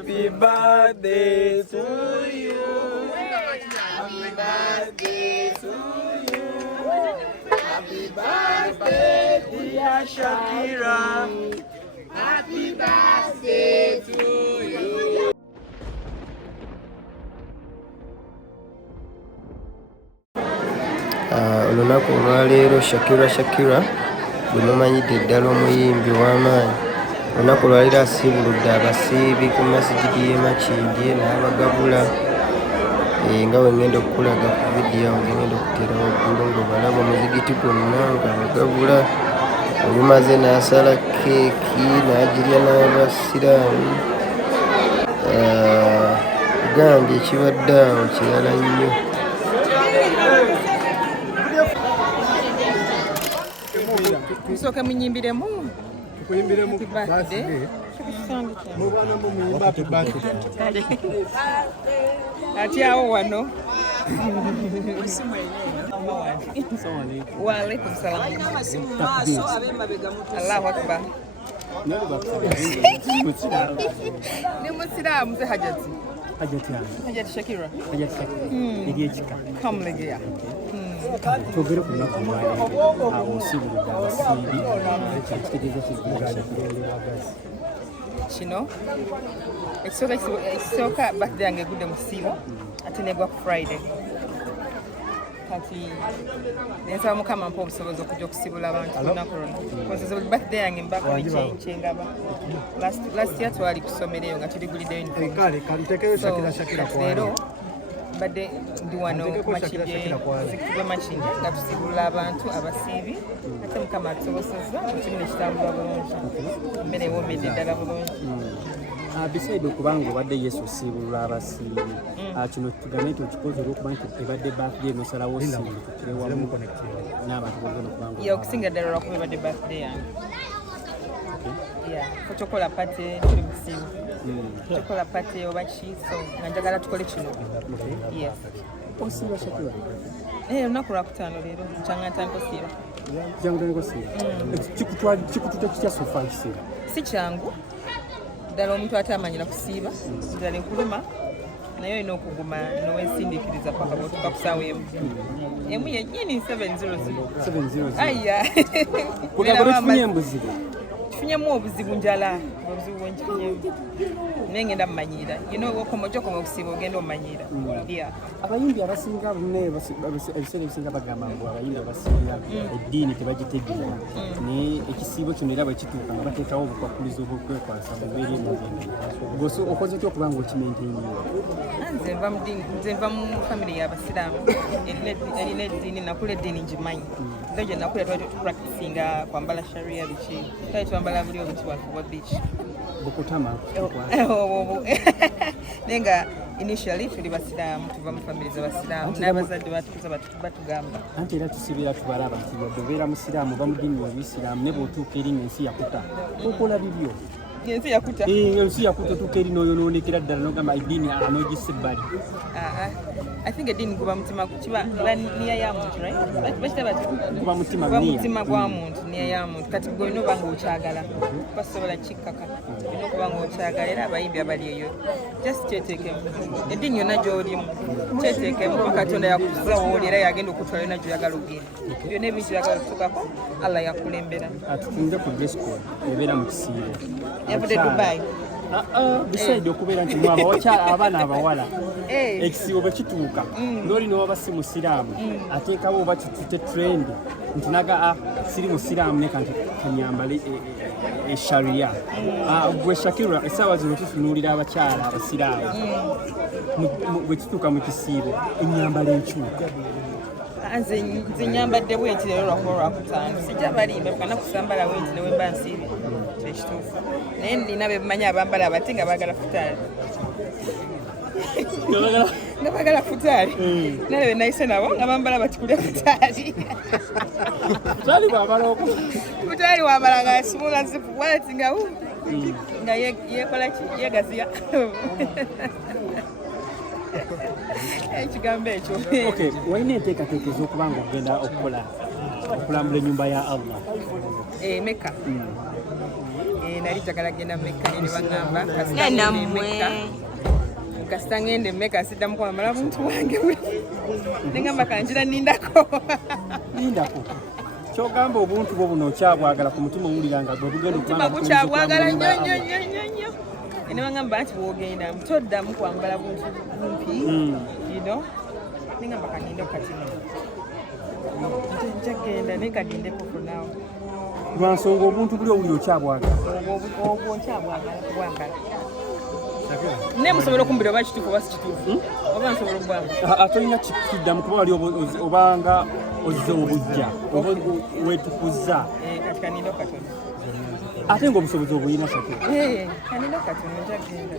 Happy birthday to you. Happy birthday to you. Happy birthday, dear Shakirah. Happy birthday to you. Olunaku olwaleero Shakirah gwe mumanyidde ddala omuyimbi w'amaanyi. Olunaku olwaleero asiibuludde abasiibi ku muzigiti y'e Makindye n'abagabula. Nga bwe ngenda okukulaga ku vidiyo awo ngenda okuteera waggulu ng'obalaba omuzigiti gwonna ng'abagabula. Olumaze n'asala keeki n'agirya n'Abasiraamu. Gambye ekibadde awo kirala nnyo. Nsooka munyimbiremu. Tukuyimbiremu birthday. Mubana mumuyimba happy birthday. Ati awo wano. Wa alaikum salam. Allahu akbar. Ni Musiraamu ze Hajati. Hajati Shakirah. Kamlegea. Tugere ku lunaku olwaleero Asiibuludde Abasiibi ekitegeeza kino ekisooka birthday yange egudde mu kisiibo ate negwa ku Friday. Kati nensaba Mukama mpa obusobozi okujja okusibula abantu ku lunaku luno. Birthday yange mbako kyengaba. Last year twali kusomereyo nga tuliguliddeyo leero badde ndi wano Makindye nga tusibulula abantu abasiibi ate Mukama atusobozesezza ekimu ne kitambula bulungi. Emmere ewoomedde ddala bulungi. Beside okubanga obadde Yesu osiibulula abasiibi, kino tugambe nti okikoze olw'okuba nti ebadde birthday nosalawo osiibi tukire wamu n'abantu bogenda okubanga okusinga ddala olwakuba ebadde birthday yange. Tokola pate tuli mu kisiibo. Tokola pate oba ki, so nga njagala tukole kino. Yes. Osiiba Shakirah? Olunaku lwakutaano leero nkyanga ntandika osiiba. Kikututa kitya sofa ekiseera? Si kyangu ddala omuntu ate amanyira kusiiba ddala enkuluma naye olina okuguma noweesindiikiriza paka bw'otuuka ku ssaawa emu yennyini 700. Aya kugamba tufunye embuzibu. Tufunyemu obuzibu njala obuzibu bwenkifunyemu naye ngenda mumanyira okoma okusiiba ogenda omumanyiira. Abayimbi abasinga ebiseera ebisinga bagamba ngu abayimbi abasinga eddiini tebagitegeera naye ekisiibo kino era bwe kituuka nga bateekawo obukwakkulizo bw'okwekwasa mu mbeera emugenda okoze ty okuba nga okimenteyinga? Nze nva mu famire y'Abasiraamu erina eddiini, nakula eddiini ngimanyi. Nze gye nakula twali tupracticinga kwambala sharia biki twali twambala buli obuti waffe bwa beach bukutama naye nga initially tuli Basiraamu, tuva mu famire z'Abasiraamu n'abazadde batukuza batugamba. Anti era tusiibira tubalaba nti wadde obeera musiraamu oba mu ddiini y'Obuyisiraamu ne bw'otuuka eri ng'ensi yakuta okola bibyo. Ensi yakuta? Ensi yakuta otuuka eri n'oyonoonekera ddala n'ogamba eddiini n'ogissa ebbali. I think eddiini guba mutima kiba niya ya muntu, right? Bakitaba guba mutima gwa muntu, niya ya muntu. Kati gwe olina okuba ng'okyagala basobola kikkaka olina okuba ng'okyagala era abayimbi abali eyo just kyeteekemu eddiini yonna gy'olimu kyeteekemu Katonda yakuza wooli era yagenda okutwala yonna gy'oyagala ogenda byonna ebintu byagala okutuukako Allah yakulembera. Tutunde ku dress code ebeera mu kisiibo yavudde Dubai. Beside okubeera nti abaana abawala ekisiibo bwe kituuka n'oli n'oba si musiraamu ateekawo oba kitute trend nti naga siri musiraamu ne kanti kanyambale eshariya. Gwe Shakirah essaawa zino tutunuulira abakyala abasiraamu bwe kituuka mu kisiibo ennyambala enkyuka. Nze nyambadde bwenti leero lwakuba lwakutaano sijja balimba kana kusambala bwenti ne wemba nsiibye ekituufu naye nina bemanyi abambala abati nga baagala futaali nga baagala futaali nale be nayise nabo nga bambala batikulya futaali futaali wamala nga asumula zipu waleti nga yekola ki yegaziya ekigambo ekyo. Walina enteekateeka ez'okuba nga ogenda okulambula ennyumba ya Allah Mecca nali njagala genda Mecca ne bagamba kasita Mecca kasita ngende Mecca siddamu kwambala buntu wange ne ngamba kanjira nindako kyogamba obuntu bwo buno okyabwagala ku mutima owuliranga bwebugenda okukyabwagala nnyo ne bagamba nti bwogenda toddamu kwambala buntu bumpi ne ngamba kaninde okatino njagenda ne kadindeko kunawo lwansonga obuntu buli owuli okyabwagala obwo nkyabwagala kubwagala ne musobola okumbira oba kituufu oba si kituufu oba nsobola okubwagala tolina kiddamu kuba wali obanga ozze obujja oba wetukuza kati kaninde okatono ate ng'obusobozi obulina Shakirah kaninde okatono njagenda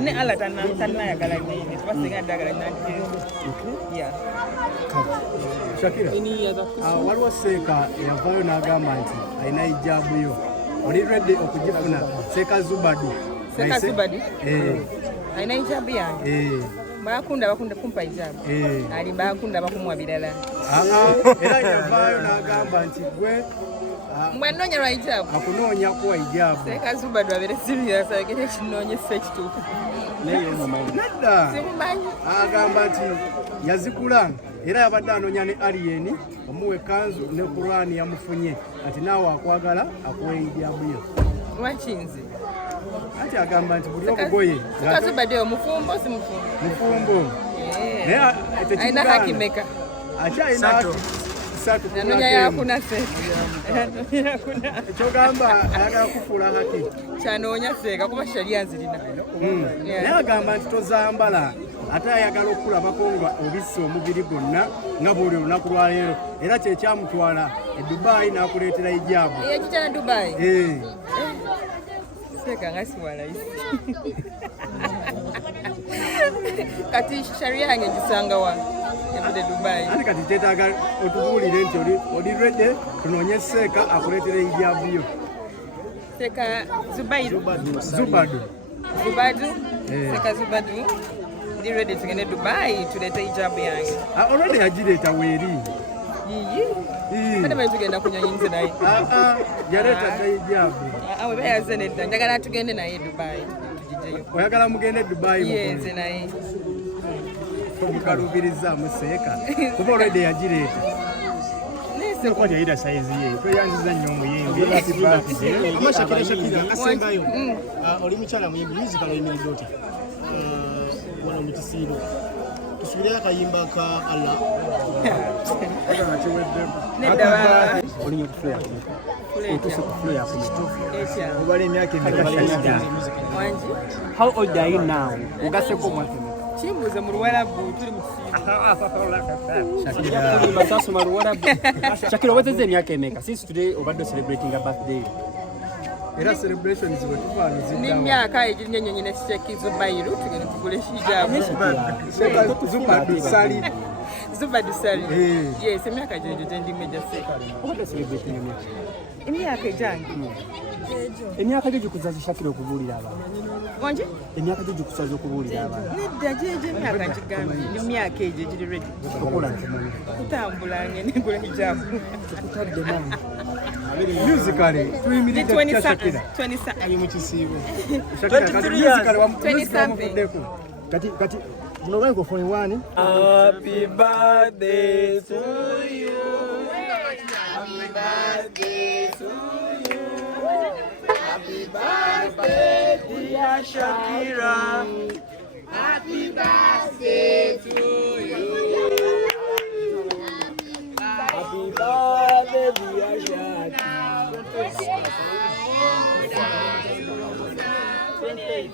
ne Allah tannayagala nene tubasinga ddagala nandikeezo Shakirah, waliwo seeka yavaayo n'agamba nti alina hijaabu yo. Oli ready okugifuna? Seeka Zubadu. Seeka Zubadu? Alina hijaabu yange? Bakunda kumpa hijaabu. Ali bakunda bakumwa birala. Era yavaayo n'agamba nti gwe mwanoonya lwa hijaabu? Akunoonya kuwa hijaabu. Seeka Zubadu abeere serious agende ekinoonyesa ekituufu. Nedda. Simumanyi. Agamba nti yazikula era yabadde anoonya ne aliyeni omuwe kanzu ne Qur'ani yamufunye ati naawe akwagala akuwe hijaabu yo. Lwaki nze? Ati agamba nti buli obugoye Seeka Zubadu mufumbo si mufumbo? Mufumbo. Alina haki meka? Akyalina haki ssatu. Nanoonya yakuna Seeka. Ekyogamba ayagala kufuula haki. Kyanoonya Seeka kuba sharia nzirina. Naye agamba nti tozambala ate ayagala okulabako nga obisse omubiri gwonna nga buli lunaku lwaleero era kyekyamutwala e Dubai n'akuleetera hijaabu. Yakijana Dubai? Seeka nga siwalayisi. Kati sharia yange ngisanga wa yavude Dubai. Ate kati kyetaaga otubuulire nti oli ready tunoonye Seeka akuleetera hijaabu yo. Seeka Zubairu? Zubadu. Zubadu? Seeka Zubadu? Ndi ready tugende Dubai tuleete hijaabu yange. Already yagireeta weeri. Kati bali tugenda kunyonyinze naye. Yaleeta dda hijaabu. Weba yaze nedda njagala tugende naye Dubai. Oyagala mugende Dubai? Yenze naye. Tomukaluubirizaamu Seeka kuba already yagireeta. Kwati yayita sayizi ye tweyanziza nnyo omuyimbi. Shakirah asembayo oli mukyala muyimbi musical oyimiridde otya wano mu kisiiro tusubireyo akayimba ka Allah olinye okufulaya otuse kufulaya kubala emyaka emeka. How old are you now? Ugaseko mwaka kimbuze mu Luwarabu tuli mu Masasuma Luwarabu. Shakirah, what is emyaka emeka? Since today obadde celebrating a birthday. Era celebrations bwe tufaano ziddawo. N'emyaka egirinnyo nnyonyi ne Seeka Zubairu tugenda tugule hijaabu. Zubadu Sali. Zubadu Sali. Yes, emyaka gye gye ndi Major Seeka. Obadde celebrating emyaka? Emyaka egyange. Emyaka gye gikusaza Shakirah okubuulira abantu. Wangi? Emyaka gye gikusaza okubuulira abantu. Nedda gyegyo emyaka ngigambye ndi myaka egyo egiri ready. Okola ki? Kutambula ngende ngula hijaabu. Kutadde mama. Musically tuyimiridde kya Shakirah. 20 ali mu kisiibo. Shakirah kati musically wamufuddeko. Kati muno bali ku 41. Happy birthday to you. Happy birthday to you. Happy birthday dear Shakirah. Happy birthday to you. Happy birthday dear Shakirah.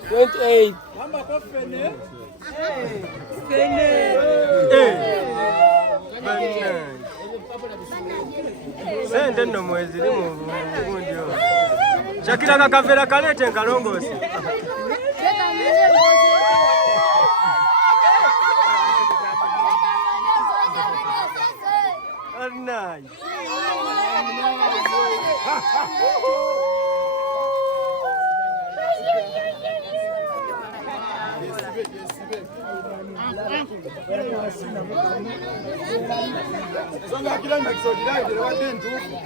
28. Sente nno mwezi limu gundi ono. Shakirah kakavera kaleete nkalongoosi. Nice.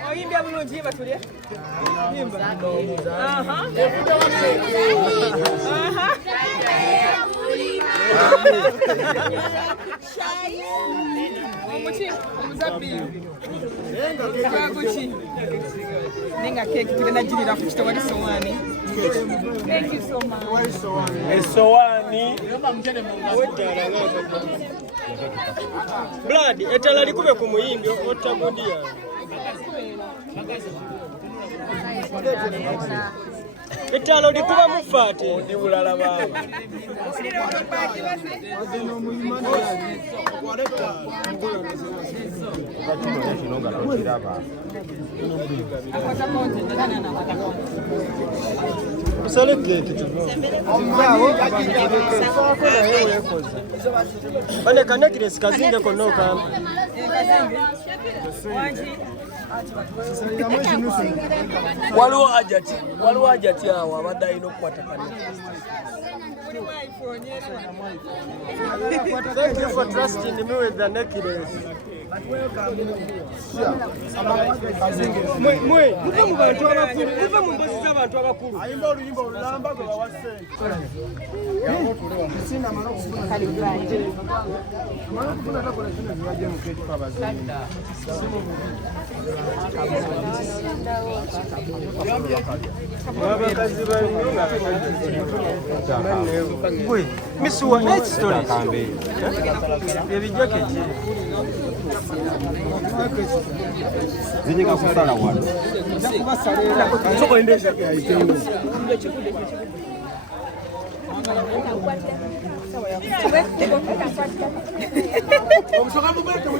Oyimbi bulungi batulye. Nenga keki tugenda girira ku kitawali sowaani. Thank you so much. Esowani. Blood, etala likube ku muyimbi otagodia. Etalo likuba mufate ndi bulala baba. Bane kanekires kazinge konoka. Waliwo ajati awo abadde alina okukwata kanekires. Thank you for trusting me with the necklace. Muva mu bantu abakulu, muva mu mbazi z'abantu abakulu. Ayimba oluyimba olulamba gwe bawasse. Abakazi balina Miss One Night Stories. Ebijaketi. Zinyika kusala wano. Soko endesha ya itengo. Omushoka mubete mu